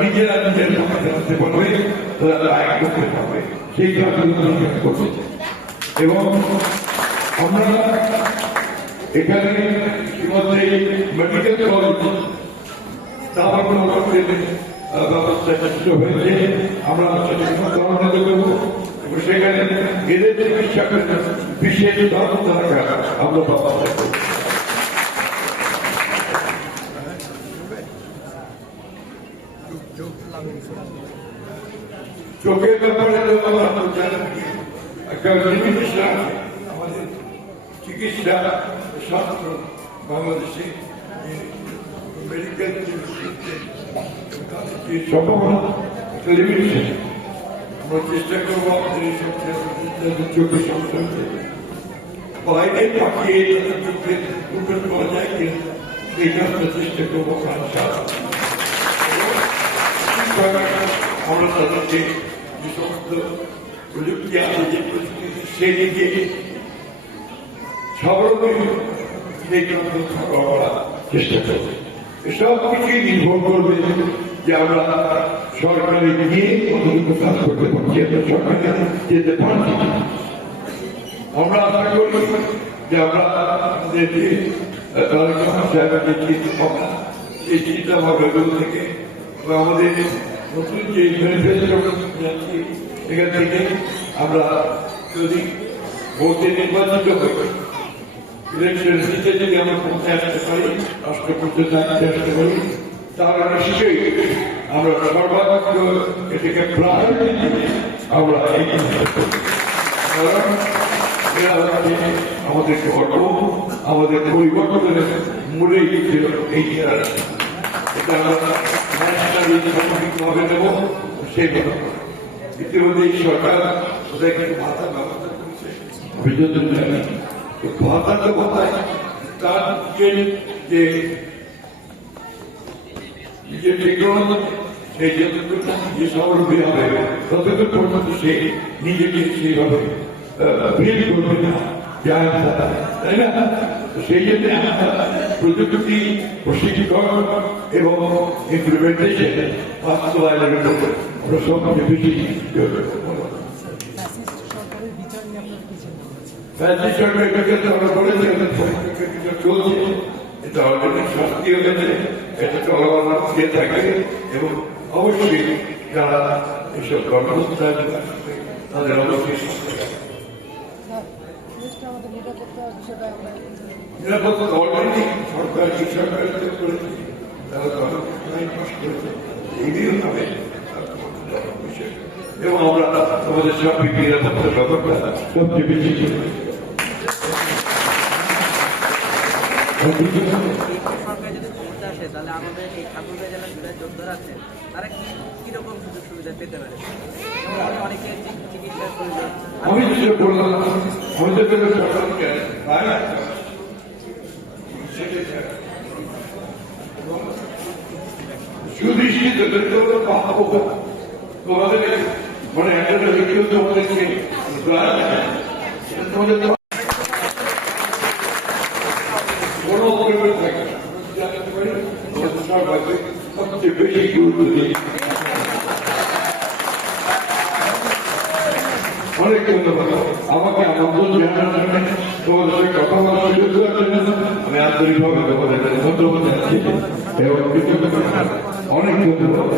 নিজেরা নিজের জানতে পারবে, তারা আয় করতে পারবে, সেই কাজগুলো করবে। এবং আমরা এখানে ইতিমধ্যে মেডিকেল কলেজ ব্যবস্থা হয়েছে, আমরা করবো এবং সেখানে এদের চিকিৎসকের বিশেষ ব্যবস্থা রাখা আমরা ব্যবস্থা করবো। চোখের ব্যাপারে একটা আমাদের চিকিৎসা শাস্ত্র বাংলাদেশে মেডিকেল সম্ভাবনা একটা লিমিটেশন। আমরা চেষ্টা করবো আমাদের এই সব চোখের সমস্যা বাইরে পাঠিয়ে চোখের উপরে পাওয়া যায় কিনা এই কাজটা চেষ্টা করবো। আমরা তাদেরকে যে সমস্ত প্রযুক্তি আছে, যে প্রযুক্তি সেই দিকে স্বাবলম্বী সেই কাজটা করার চেষ্টা করবো। এসব কিছুই নির্ভর করবে যে আমরা সরকারে গিয়ে কতটুকু কাজ করতে পারছি, সরকারে যেতে পারছি। আমরা আশা করি যে আমরা আমাদের যে এই চিন্তা ভাবনাগুলো থেকে আমাদের নতুন যে ম্যানিফেস্টো যাচ্ছি এখান থেকে আমরা যদি ভোটে নির্বাচিত হই, ইলেকশন জিতে যদি আমরা পৌঁছে আসতে পারি, রাষ্ট্র পর্যন্ত আসতে পারি, তাহলে নিশ্চয়ই আমরা সর্বাত্মক এটাকে প্রায়োরিটি দিয়ে আমরা এই কারণ আমাদের গর্ব, আমাদের পরিবর্তনের মূলেই ছিল এই এটা আমরা ন্যাশনালি সামগ্রিকভাবে নেব। সেই ইতিমধ্যে সরকার ওদেরকে ভাতা ব্যবস্থা করেছে, অভিযোজন জানি ভাতার কথায় তার যে টেকনোলজি সেই যে স্বাবলম্বী হবে ততটুকু পর্যন্ত সে নিজেকে সেইভাবে বিল করবে না, তাই না? সেই জন্য প্রযুক্তি প্রশিক্ষণ এবং ইমপ্লিমেন্টেশন বাস্তবায়নের উপর আমরা সবচেয়ে বেশি চলছে। এটা অলরেডি শাস্তি হয়েছে, এটা চলমান দিয়ে থাকে এবং অবশ্যই যারা এইসব কর্মসংস্থান তাদের অবশ্যই নিরাপত্তা অলরেডি সরকার এই সরকার করেছে, তারা করেছে এইভাবে এবং আমরা আমাদের সার্বিক নিরাপত্তার ব্যাপারটা সবচেয়ে বেশি তাহলে আমাদের এই ঠাকুরগাঁ জেলার জেলার যোদ্ধারা আছেন, তারা কিরকম সুযোগ সুবিধা পেতে পারে? অনেকে চিকিৎসার প্রয়োজন। আমি যেটা বললাম, আমাদের সুদৃষ্টিতে তোমাদের মানে একটা তোমাদেরকে তোমাদের কোনো থাকে সবচেয়ে বেশি গুরুত্ব দিই। অনেক ধন্যবাদ আমাকে আমন্ত্রণ জানানোর জন্য, তোমাদের সঙ্গে কথা বলার সুযোগ দেওয়ার জন্য আমি আন্তরিকভাবে তোমাদের ধন্যবাদ জানাচ্ছি এবং অনেক ধন্যবাদ।